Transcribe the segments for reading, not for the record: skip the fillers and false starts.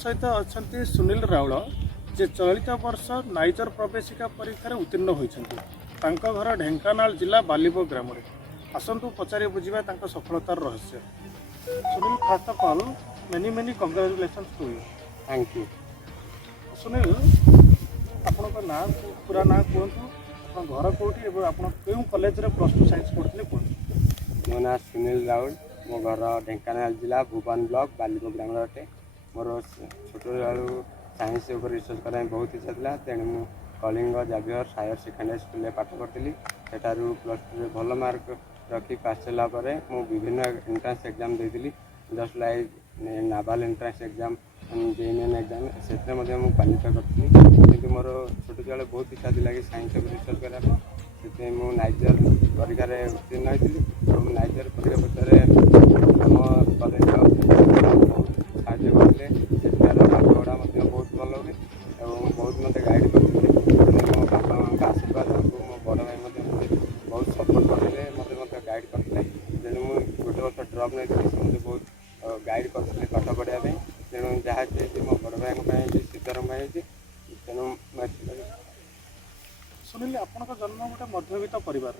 सहित अच्छा सुनील राउल जे चलित वर्ष नाइजर प्रवेशिका परीक्षा उत्तीर्ण होती घर ढेंकानाल जिला बालिब ग्राम में आसतु पचारि बुझा सफलतार रहस्य। Sunil first of all many many congratulation to you. Thank you. Sunil आपण ना पूरा ना कहतु आप घर कौटी आप कॉलेज प्लस टू साइंस पढ़ते कहतु। मो ना सुनील राउल, मो घर ढेंकानाल जिला भुवन ब्लॉक बालिब ग्राम अटे। मोर छोट बेलू साइंस रिसर्च करने बहुत इच्छा था, तेणु मु Kalinga Xavier higher secondary school में पाठ पढ़ी। सेठारू प्लस टू भल मार्क रखी पास होगा मु विभिन्न एंट्रांस एग्जाम देती, just like naval entrance exam, JNN exam से क्वालिफाई करी। कि मोर छोट बेले बहुत इच्छा थी कि साइंस रिसर्च करने मुझे नाइजर परीक्षा उत्तीर्ण होती। नाइजर परीक्षा पचारे आम कलेज साहय करते, पाठपढ़ा बहुत भल हुए और बहुत मत गाइड करते। मो बापा माँ आशीर्वाद मो बड़ भाई मुझे बहुत सपोर्ट करते, मत गाइड करते। तेणु मुझे गोटे वर्ष ड्रप नहीं मुझे बहुत गाइड करते पाठ पढ़ाई। तेणु जहाँ मो बड़ भाई सीताराम भाई तेणु सुनील आपण जन्म गोटे मध्यवित्त परिवार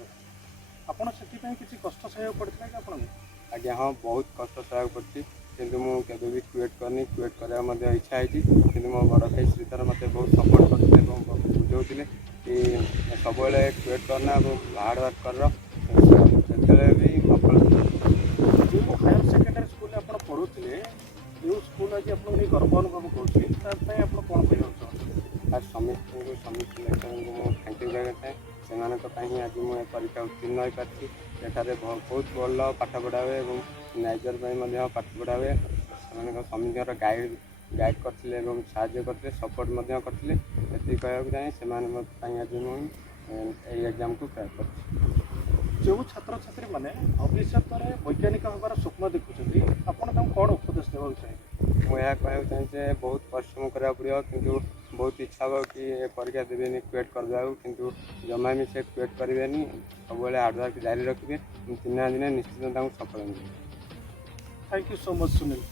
आपड़ से किसी कष्ट सहयोग पड़ता है कि आज्ञा हाँ बहुत कष्ट सहयोग पड़ी, किंतु मुझे भी क्वेट करनी क्वेट कराया इच्छा है। कि मो बड़ भाई श्रीधर मत बहुत सपोर्ट करते बुझाते कि सब क्वेट करना हार्ड वर्क कर भी सफल। जो हायर सेकेंडरी स्कूल आप पढ़ुते जो स्कूल आज आप गर्व अनुभव करें कौन कहना आज समित लेक्चर को थैंक यू कहना चाहे से आज मुझे परीक्षा उत्तीर्ण हो पार्टी। सेठारे बहुत भल पाठ पढ़ा हुए और नाइजर पाठ पढ़ा हुए से समिति गाइड करते साहय करते सपोर्ट करते। ये कहना चाहे से आज मुझे एग्जाम को क्रैक कर। जो छात्र छात्री मैंने भविष्य में वैज्ञानिक होबार स्वप्न देखुं आपड़ कौन उपदेश देवा चाहिए। मुझे कहना चाहिए बहुत परिश्रम करा पड़ो, किंतु बहुत इच्छा हो कि परीक्षा देवे क्वेट करदे, किंतु जमा भी से क्वेट करेंगे सब हार्डवर्क जारी रखिए। दिन दिन निश्चित सफल। Thank you so much Sunil.